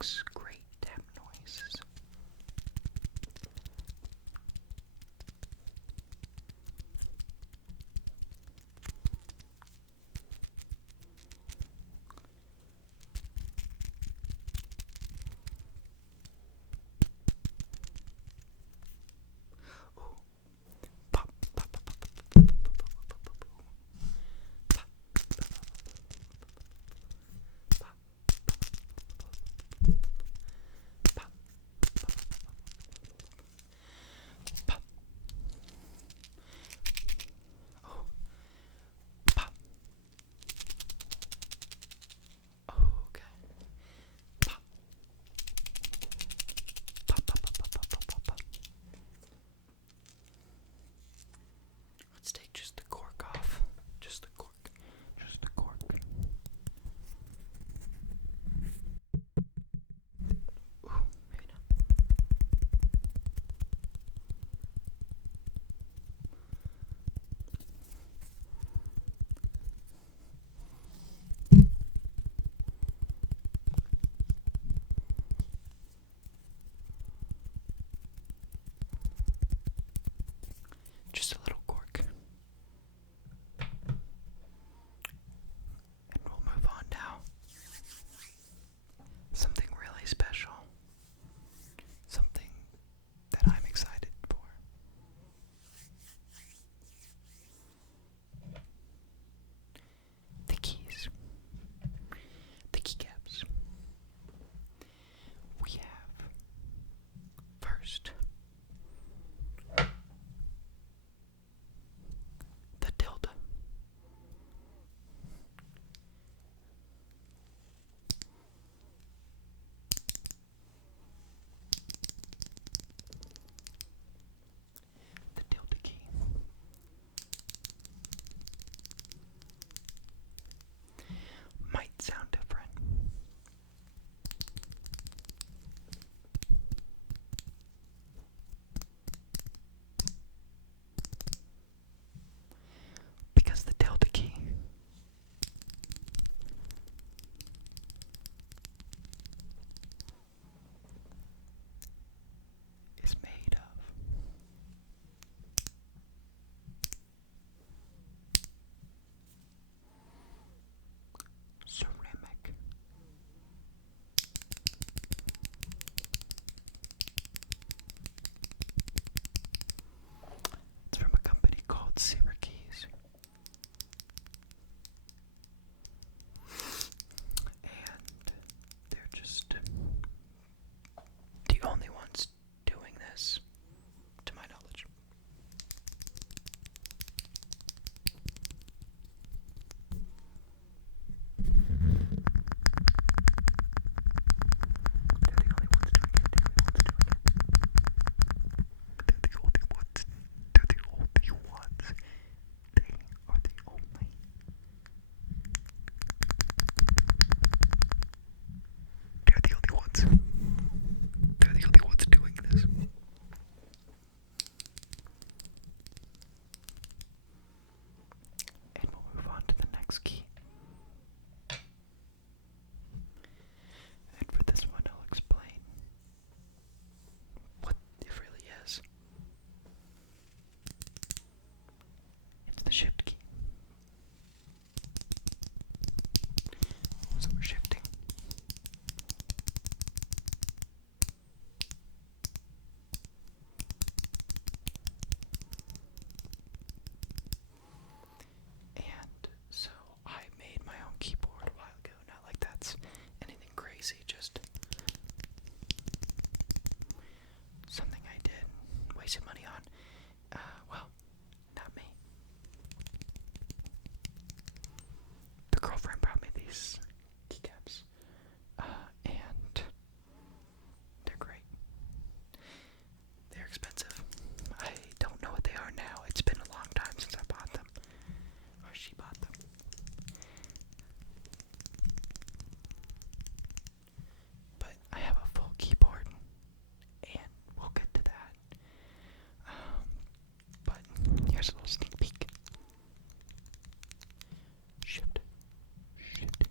makes great tap noises. Ooh. Pop, pop, pop, pop, pop, pop, pop, pop, pop, pop. Oh, pop. Okay. Pop. Pop, pop, pop, pop, pop, pop, pop. Let's take just the cork off. Just the cork. Just the cork. Ooh, maybe not. Just a little cork. And we'll move on now. Something really special. Something that I'm excited for. The keys. The keycaps. We have first the tilde. The tilde key. Might sound different. Because the tilde key is made of ceramic. It's from a company called Syracuse. And they're just the only ones doing this, to my knowledge. They're the only ones doing it. They're the only ones. They're the only ones. They are the only. They're the only ones. They're the only ones doing this. And we'll move on to the next key. And for this one, I'll explain what it really is. It's the shift key. So we're shifting. And so I made my own keyboard a while ago. Not like that's anything crazy, just something I did, wasted money on. Well, not me. The girlfriend brought me these keycaps, and they're great. They're expensive. I don't know what they are now. It's been a long time since I bought them, or she bought them. But I have a full keyboard, and we'll get to that. But here's a little sneak peek. Shift, shift.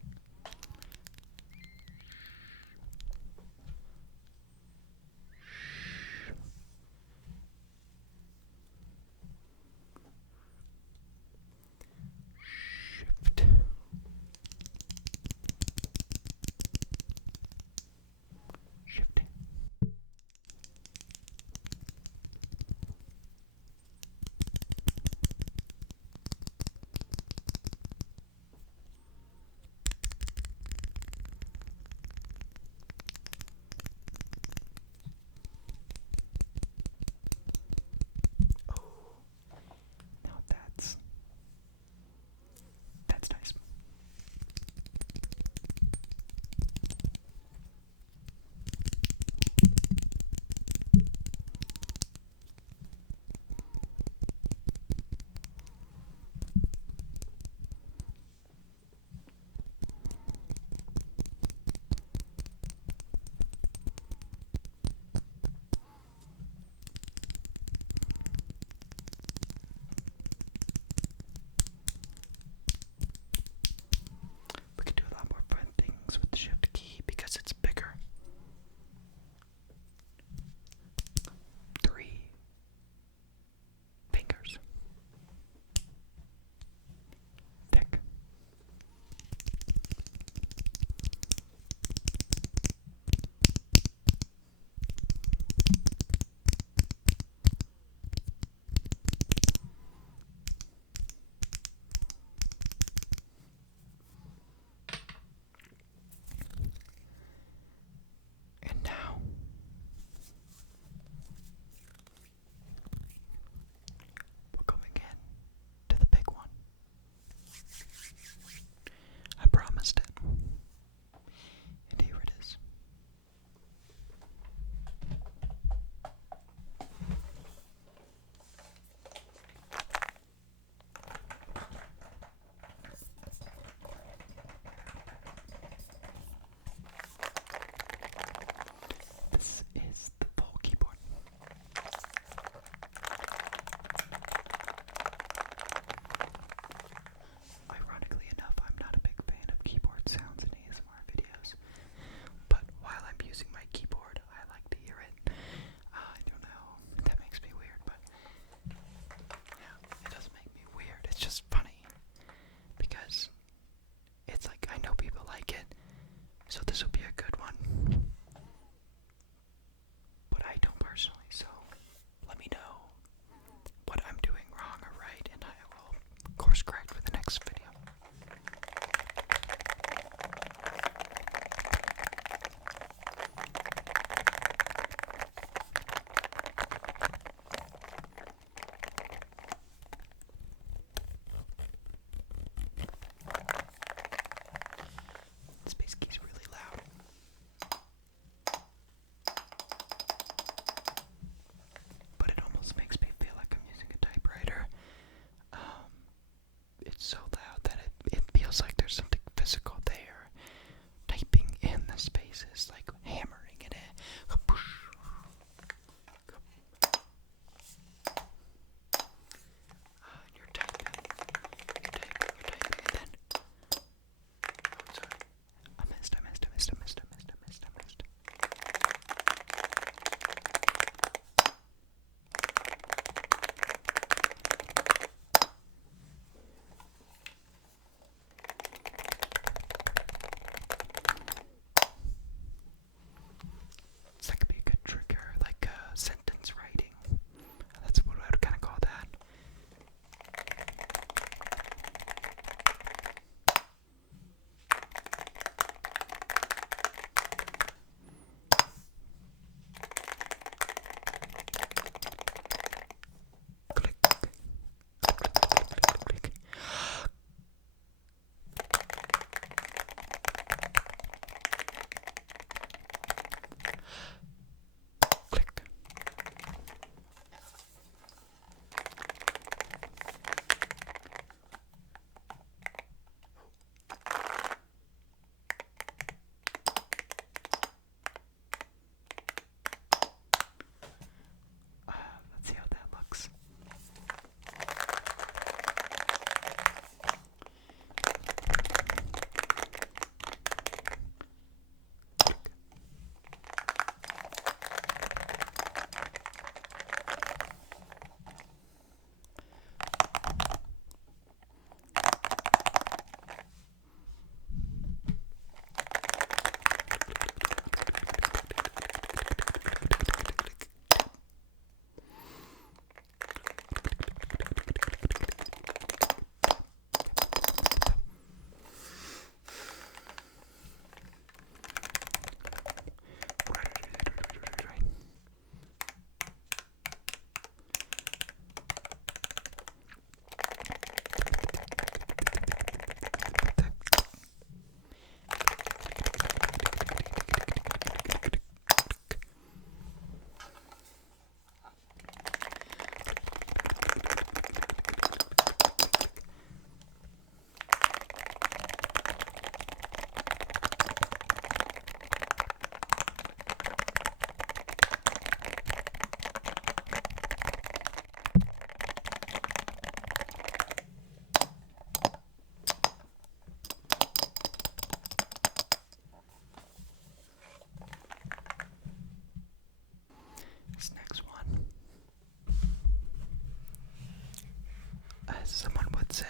would say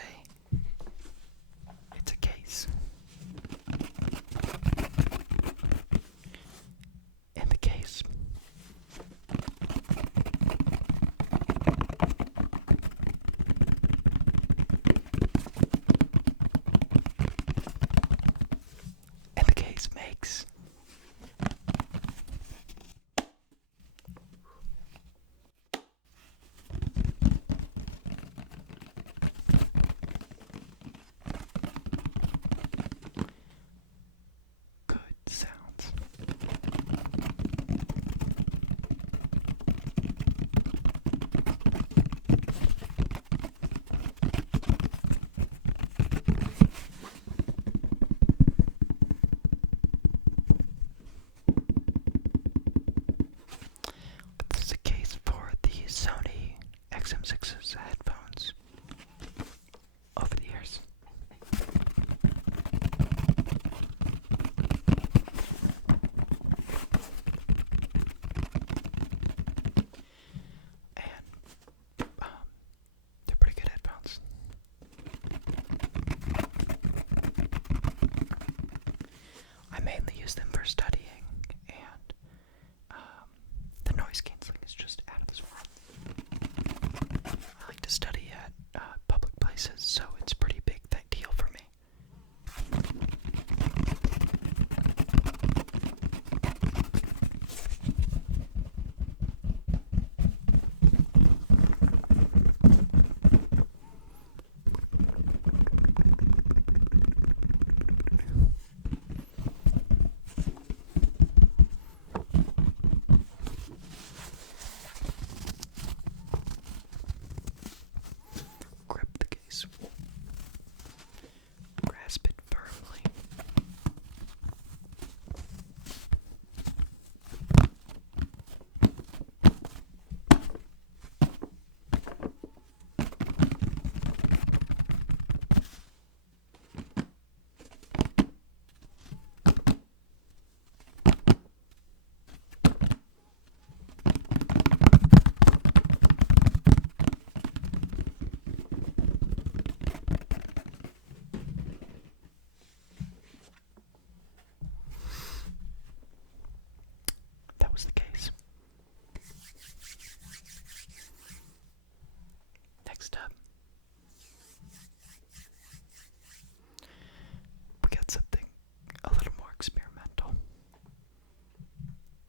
it's a case. In the case, makes good sounds. This is a case for the Sony XM6's headphones over the years. And they're pretty good headphones. I mainly use them for studying, and the noise canceling is just out of this world. I like to study at public places, so it's a pretty big deal for me. Grip the case. Grasp it firmly. That was the case. Next up, we got something a little more experimental.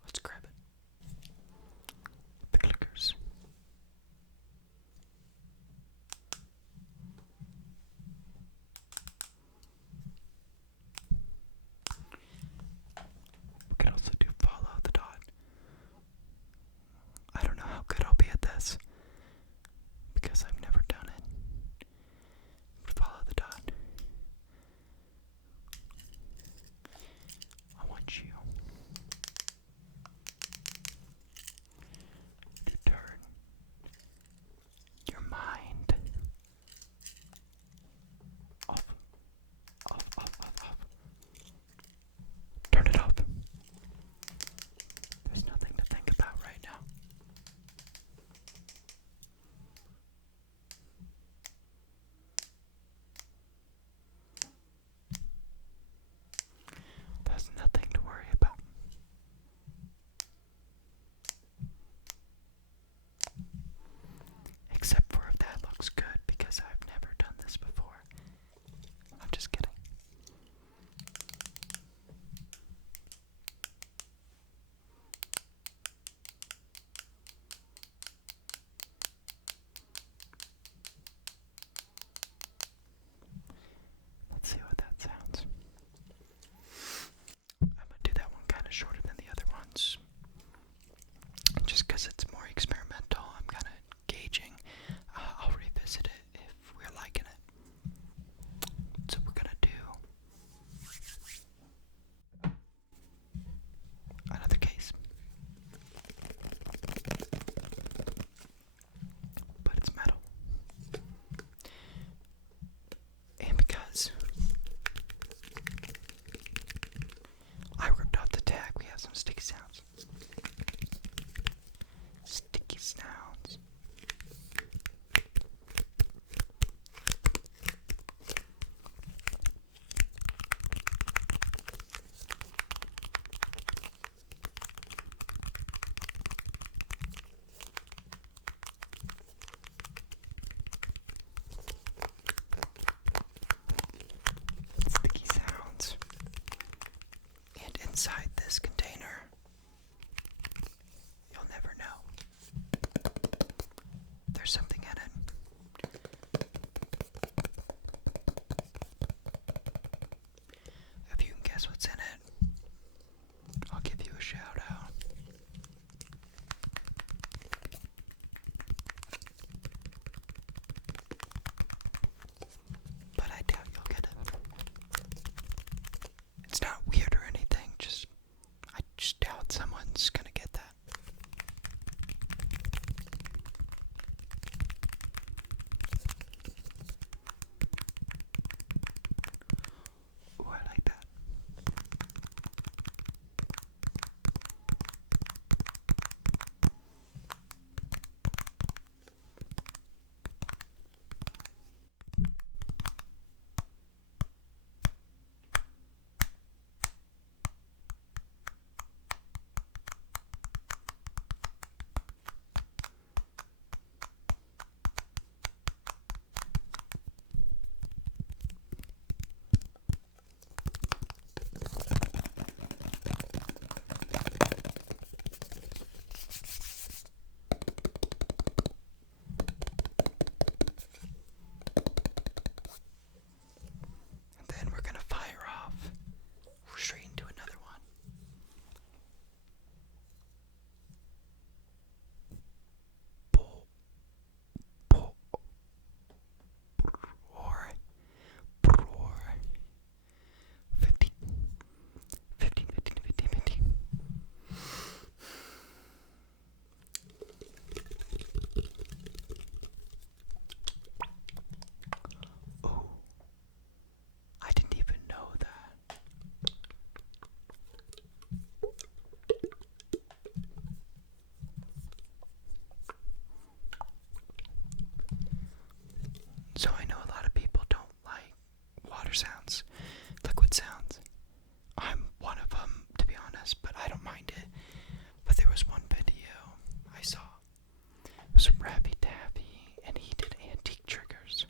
Let's grab it. The clickers. We could also do follow the dot. I don't know how good I'll be at this because I've never done it. But follow the dot. I want you to turn your mind off. Turn it off. There's nothing to think about right now. There's nothing to worry about. Except for if that looks good, because I've never done this before. I'm just kidding. Let's see what that sounds. I'm gonna do that one kind of shorter than the other ones. Just because it's more experimental, I'm kind of gauging. I'll revisit it if we're liking it. So we're gonna do another case. But it's metal. And because I ripped off the tag, we have some sticky sounds. Sticky sounds. there's something in it. If you can guess what's in it, I'll give you a shout out. But I doubt you'll get it. It's not weird or anything, I just doubt someone's gonna get that. Ooh, I like that. Then we're gonna fire off straight into another one. Pull, pull, roar, roar. 15, 15, 15, 15, 15. Ooh, I didn't even know that. So I know a lot of people don't like water sounds, liquid sounds. I'm one of them, to be honest, but I don't mind it. But there was one video I saw. It was Rappy Taffy, and he did antique triggers.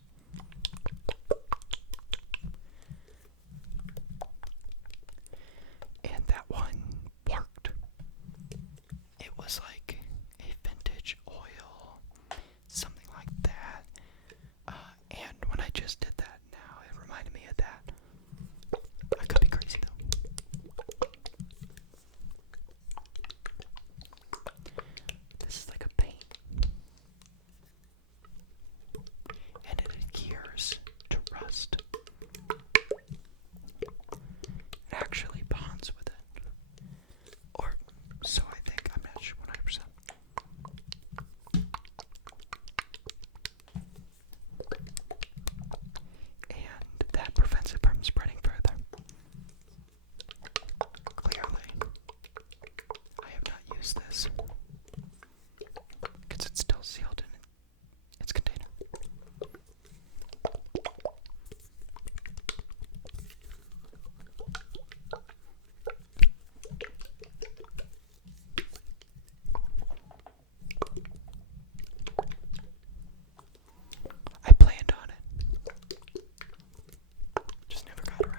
And that one worked. It was like a vintage oil, something like that. And when I just did that now, it reminded me of that. I could be crazy though. This is like a paint. And it adheres to rust. It actually bonds with it. Or so I think. I'm not sure 100%. And that prevents it from spreading further. Clearly, I have not used this because it's still sealed in its container. I planned on it, just never got around.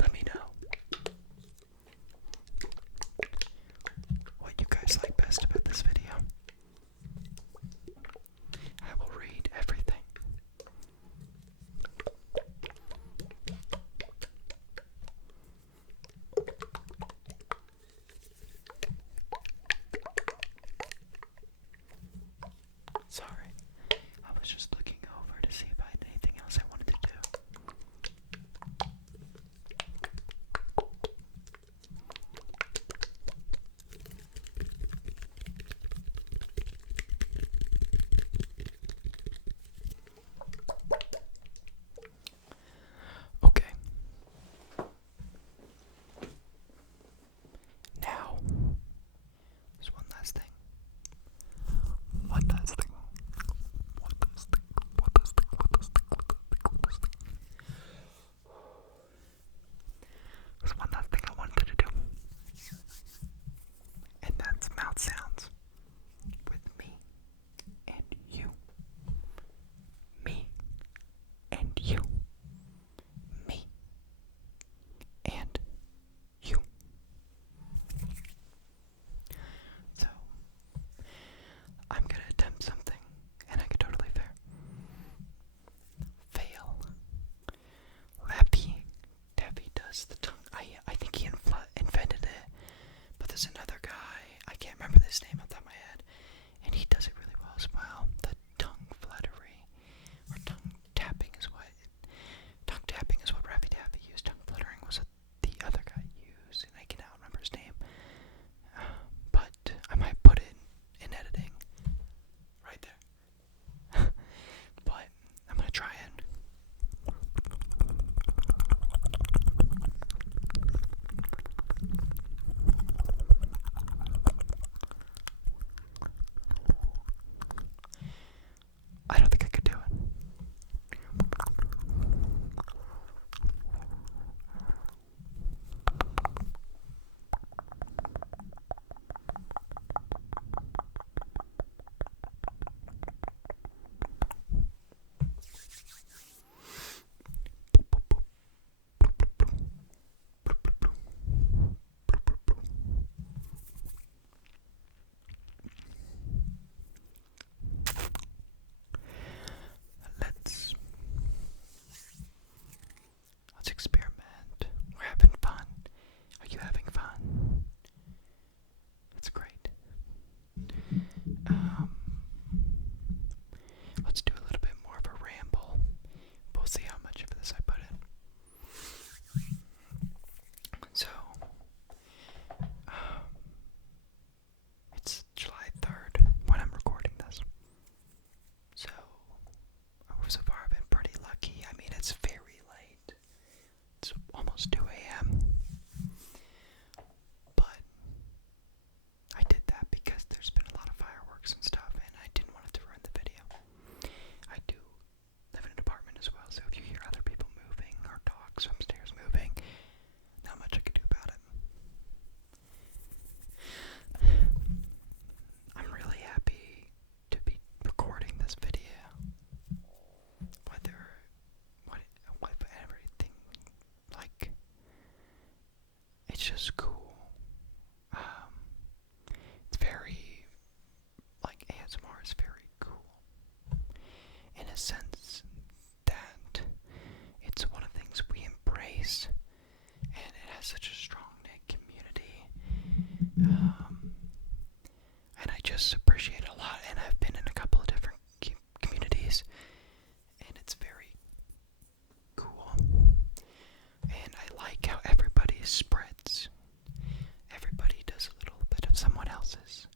Let me know what you guys like best about this video. I will read everything. Sorry, I was just looking over to see if I had anything else I wanted to do. Okay. Now, there's one last thing. One last thing. One last thing. sense that it's one of the things we embrace, and it has such a strong knit community. And I just appreciate it a lot. And I've been in a couple of different communities, and it's very cool. And I like how everybody spreads. Everybody does a little bit of someone else's.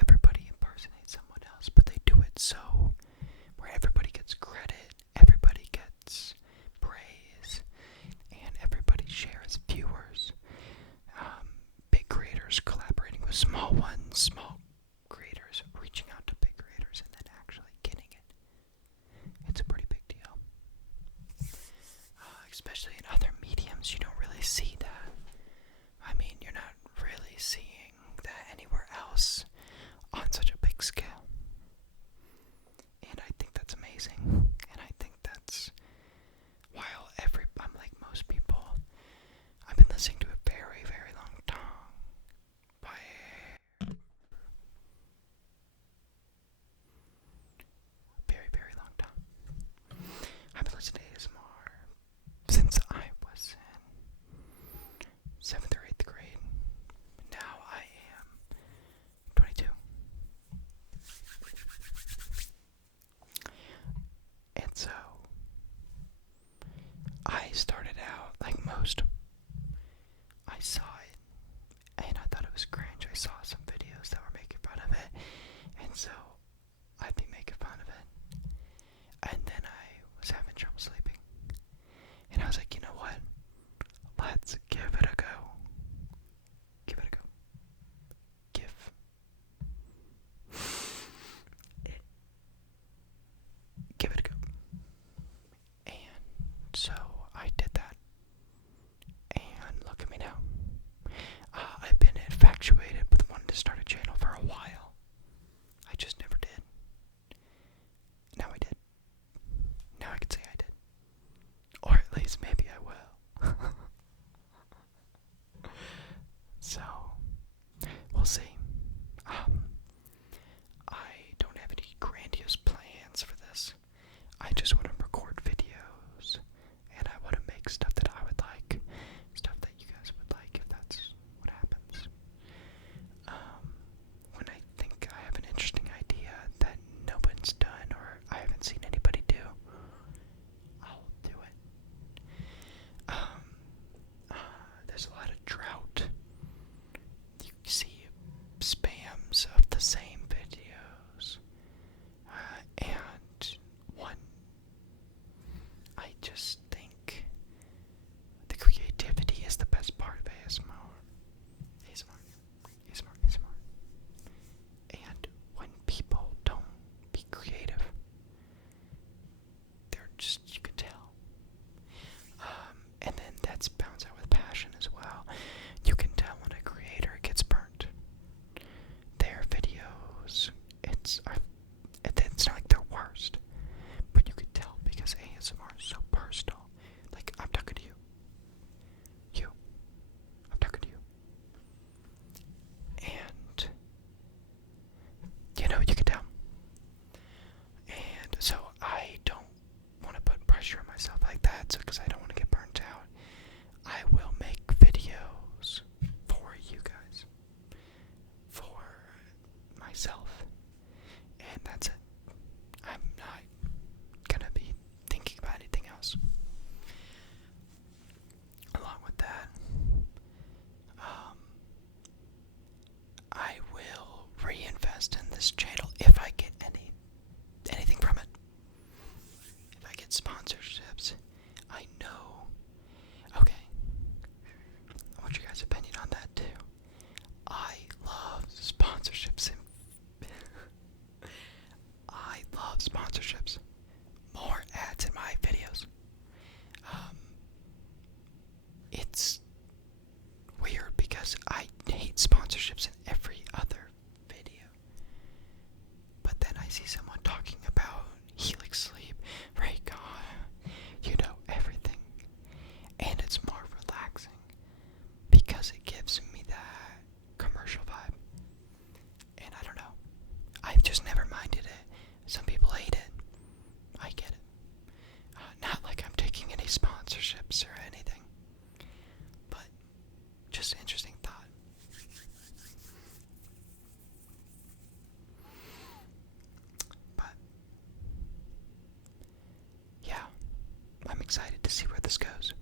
Everybody impersonates someone else, but they do it so where everybody gets credit, everybody gets praise, and everybody shares viewers. Big creators collaborating with small ones, small creators reaching out to big creators and then actually getting it. It's a pretty big deal. Especially in other mediums, you don't really see that. I mean, you're not really seeing that anywhere else on such a big scale. And I think that's amazing. And I think that's, while I'm like most people, I've been listening to a very, very long time. Very, very long time. I've been listening to ASMR since I was in 7th or 8th grade. Now I am 22. And so, I started out like most. I saw it, and I thought it was cringe. I saw some videos that were making fun of it, and so I'd be making fun of it. And then I was having trouble sleeping, and I was like, you know what? Let's give it a go. Give it a go. Give it a go. And so I did that. And look at me now. I've been infatuated with wanting to start a channel for a while. I just never did. Now I did. Now I can say I did. Or at least maybe I will. So, we'll see. I don't have any grandiose plans for this. I just want to record videos, and I want to make stuff that I would like, stuff that you guys would like, if that's what happens. When I think I have an interesting idea that no one's done or I haven't seen anybody do, I'll do it. There's a lot of drought. You see spams of the same videos, and one, I just think the creativity is the best part of ASMR. And when people don't be creative, they're just, you can tell. And then that's bounds out with passion as well. You can tell when a creator gets burnt. Their videos, it's not like they're worst, but you can tell because ASMR is so personal. Like, I'm talking to you. I'm talking to you. And, you can tell. And so I don't want to put pressure on myself like that, because I don't want to get burnt out. I will make videos for you guys, for myself, and that's it. I'm not gonna be thinking about anything else. Along with that, I will reinvest in this channel if I get anything from it. If I get sponsorships, I know. Okay, I want your guys' opinion on that too. I love sponsorships. I love sponsorships. More ads in my videos. It's weird because I hate sponsorships in every other video. But then I see someone talking about Helix Sleep, Raycon, everything. And it's more relaxing because it gives me that commercial vibe. And I don't know. I've just never minded it. Some people hate it. I excited to see where this goes.